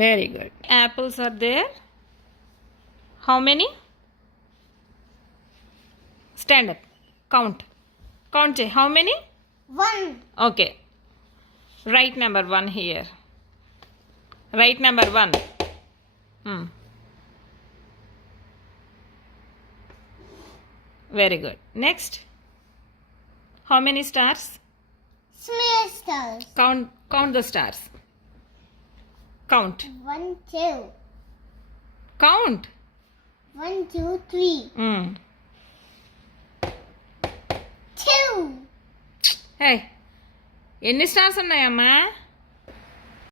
Very good. Apples are there. How many? Stand up. Count. Count. How many? 1. Okay. Write number 1 here. Write number 1. Very good. Next. How many stars? Small stars. Count the stars. Count. 1, 2. Count. 1, 2, 3. 2. Hey. ఎన్ని stars ఉన్నాయమ్మా?